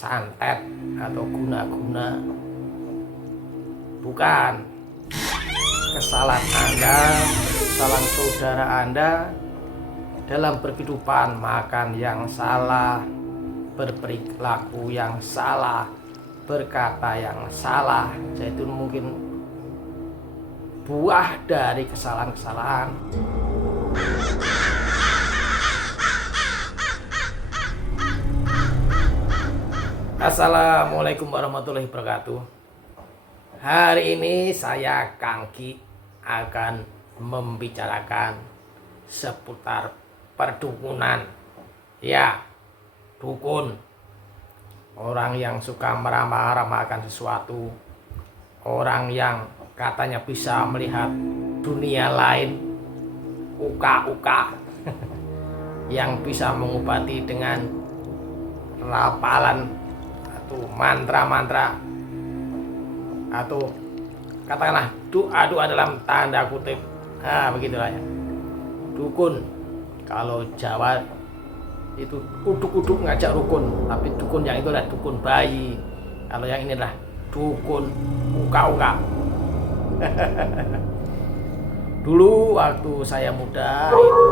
santet atau guna-guna. Bukan. Kesalahan Anda, kesalahan saudara Anda dalam berkehidupan, makan yang salah, berperilaku yang salah, berkata yang salah. Jadi mungkin buah dari kesalahan-kesalahan. Assalamualaikum warahmatullahi wabarakatuh. Hari ini saya Kangki akan membicarakan seputar perdukunan. Ya, dukun. Orang yang suka meramal-ramalkan sesuatu. Orang yang katanya bisa melihat dunia lain, uka-uka. Yang bisa mengobati dengan rapalan atau mantra-mantra, atau katakanlah doa-doa dalam tanda kutip. Nah, begitulah ya. Dukun, kalau Jawa itu uduk-uduk ngajak rukun, tapi dukun yang itu adalah dukun bayi. Kalau yang ini adalah dukun uka-uka. Dulu waktu saya muda itu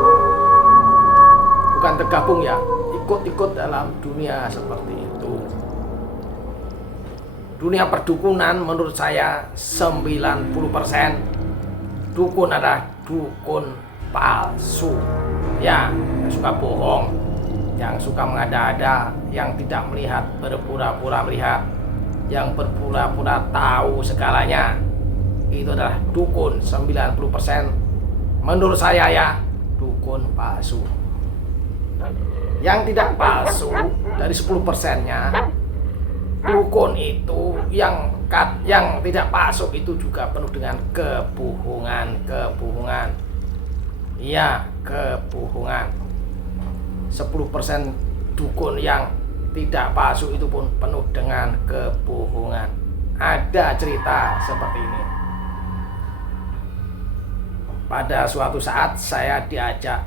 bukan tergabung ya, ikut-ikut dalam dunia seperti itu. Dunia perdukunan menurut saya 90% dukun adalah dukun palsu. Ya, yang suka bohong, yang suka mengada-ada, yang tidak melihat, berpura-pura melihat, yang berpura-pura tahu segalanya. Itu adalah dukun 90%. Menurut saya ya, dukun palsu. Yang tidak palsu dari 10%-nya, dukun itu yang tidak palsu itu juga penuh dengan kebohongan. Iya, kebohongan. 10% dukun yang tidak palsu itu pun penuh dengan kebohongan. Ada cerita seperti ini. Pada suatu saat saya diajak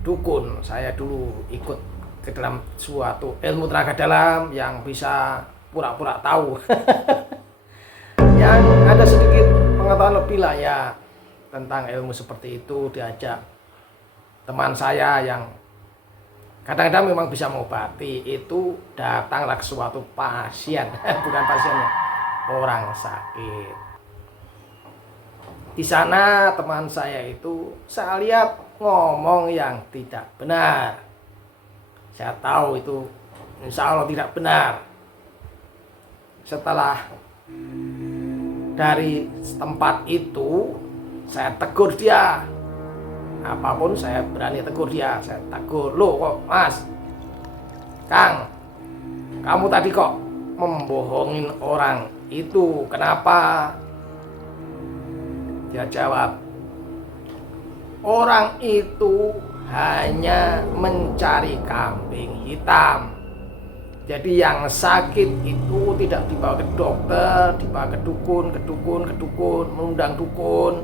dukun. Saya dulu ikut ke dalam suatu ilmu tenaga dalam yang bisa pura-pura tahu. Yang ada sedikit pengetahuan lebih lah ya tentang ilmu seperti itu. Diajak teman saya yang kadang-kadang memang bisa mengobati, itu datanglah ke suatu pasien. Bukan pasiennya, orang sakit. Di sana teman saya itu saya lihat ngomong yang tidak benar. Saya tahu itu insya Allah tidak benar. Setelah dari tempat itu saya tegur dia. Apapun saya berani tegur dia. Saya tegur, "Loh kok Mas, Kang, kamu tadi kok membohongin orang itu, kenapa?" Dia jawab, "Orang itu hanya mencari kambing hitam. Jadi yang sakit itu tidak dibawa ke dokter, dibawa ke dukun, mengundang dukun.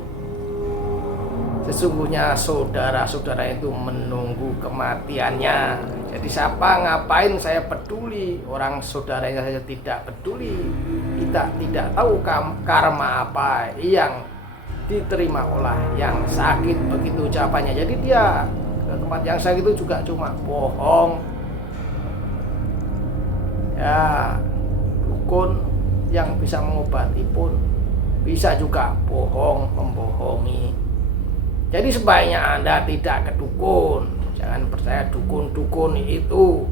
Sesungguhnya saudara-saudara itu menunggu kematiannya. Jadi siapa ngapain saya peduli, orang saudaranya saja tidak peduli. Kita tidak tahu karma apa yang diterima oleh yang sakit." Begitu jawabannya. Jadi dia ke tempat yang sakit itu juga cuma bohong. Ya, dukun yang bisa mengobati pun bisa juga bohong, membohongi. Jadi sebaiknya Anda tidak ke dukun. Jangan percaya dukun-dukun itu.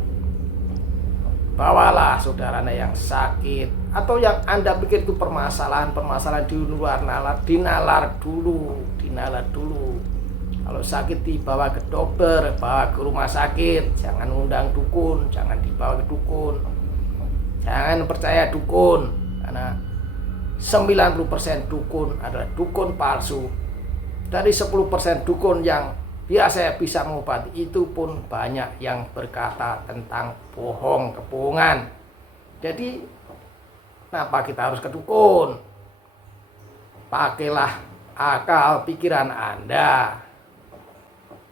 Bawalah saudara Anda yang sakit atau yang Anda pikir itu permasalahan di luar nalar, dinalar dulu. Kalau sakit dibawa ke dokter, bawa ke rumah sakit. Jangan undang dukun, jangan dibawa ke dukun. Jangan percaya dukun, karena 90% dukun adalah dukun palsu. Dari 10% dukun yang biasa bisa mengobati, itu pun banyak yang berkata tentang kebohongan. Jadi kenapa kita harus ke dukun? Pakailah akal pikiran Anda.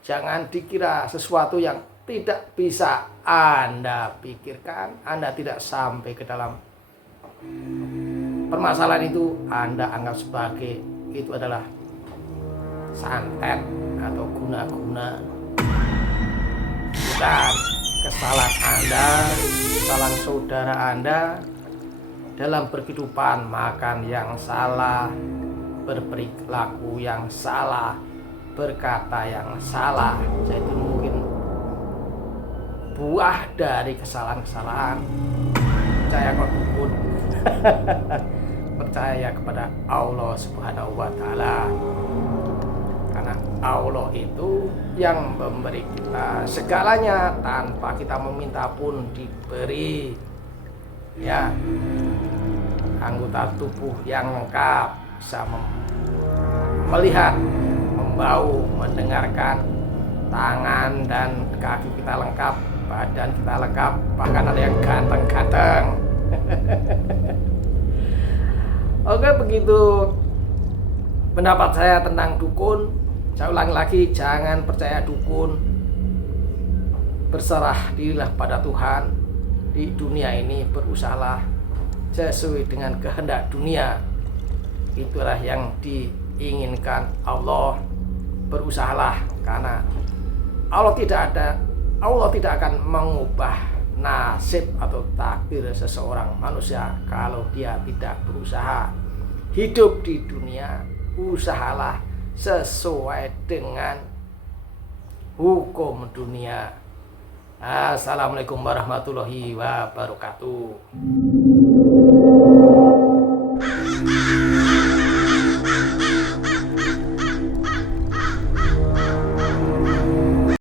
Jangan dikira sesuatu yang tidak bisa Anda pikirkan, Anda tidak sampai ke dalam permasalahan itu, Anda anggap sebagai itu adalah santet atau guna-guna. Bukan kesalahan Anda, kesalahan saudara Anda dalam berkehidupan, makan yang salah, berperilaku yang salah, berkata yang salah. Jadi mungkin buah dari kesalahan-kesalahan. Percaya kau dukun. Percaya kepada Allah Subhanahu wa Ta'ala, karena Allah itu yang memberi kita segalanya, tanpa kita meminta pun diberi. Ya, anggota tubuh yang lengkap, bisa melihat, membau, mendengarkan, tangan dan kaki kita lengkap, badan kita lengkap, bahkan ada yang ganteng-ganteng. Oke, begitu pendapat saya tentang dukun. Saya ulangi lagi, jangan percaya dukun. Berserah dirilah pada Tuhan. Di dunia ini berusahalah sesuai dengan kehendak dunia. Itulah yang diinginkan Allah. Berusahalah, karena Allah tidak akan mengubah nasib atau takdir seseorang manusia kalau dia tidak berusaha. Hidup di dunia, usahalah sesuai dengan hukum dunia. Assalamualaikum warahmatullahi wabarakatuh.